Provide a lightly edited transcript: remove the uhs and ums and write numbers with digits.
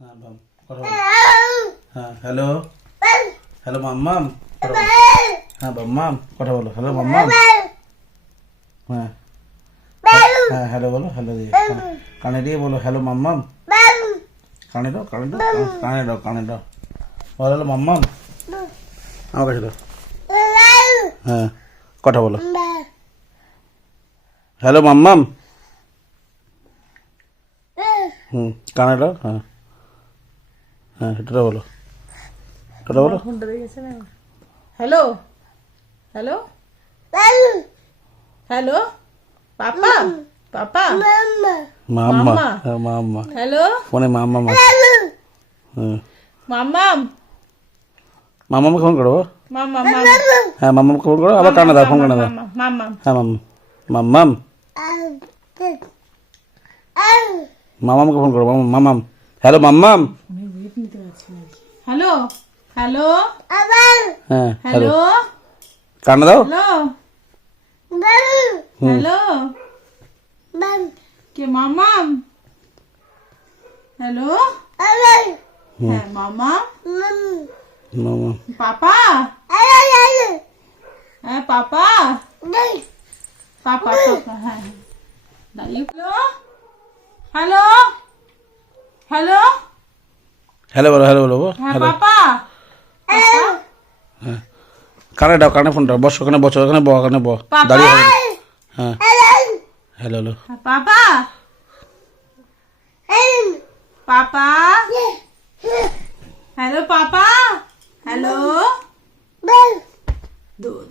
হ্যাঁ বাম কথা বলো। হ্যাঁ হ্যালো হ্যালো মাম্মাম হ্যাঁ মাম্মাম কথা বলো। হ্যালো মাম্মাম। হ্যাঁ হ্যাঁ হ্যালো বলো। হ্যালো দিয়ে কানে দিয়ে বলো হ্যালো মাম্মাম। কানে দাও কানে দাও কানে দাও কানে দাও বলো হ্যালো মাম্মাম। আমার কাছে দাও। হ্যাঁ কথা বলো। হ্যালো মাম্মাম। কানে দাও। হ্যাঁ হ্যাঁ সেটা বলো। সেটা বলো। হ্যালো হ্যালো হ্যালো পাপা পাপা মাম্মা হ্যাঁ মাম্মা হ্যালো ফোনে মাম্মা হ্যাঁ মাম্মাম মাম্মাকে ফোন করো। মাম্মাম হ্যাঁ মাম্মাকে ফোন করো আবার কানে দাও ফোন কানে দাও। মাম্মাম হ্যাঁ মাম্মাম মামামকে ফোন করো মামাম। হ্যালো মাম্মাম। হ্যালো হ্যালো হ্যাঁ হ্যালো হ্যালো কানে দাও। হ্যালো হ্যালো কে মাম্মাম হ্যালো হ্যাঁ মাম্মাম মামা পাপা হ্যাঁ পাপা পাপা পাপা হ্যাঁ হ্যালো হ্যালো হ্যালো হ্যালো বলো হ্যালো বলো হ্যাঁ হ্যালো। পাপা হ্যাঁ কানে দাও কানে ফোন দাও বসো ওখানে বসো ওখানে ওখানে পাপা দাঁড়িয়ে হবে না। হ্যাঁ হ্যালো হ্যালো পাপা পাপা হ্যালো পাপা হ্যালো দুধ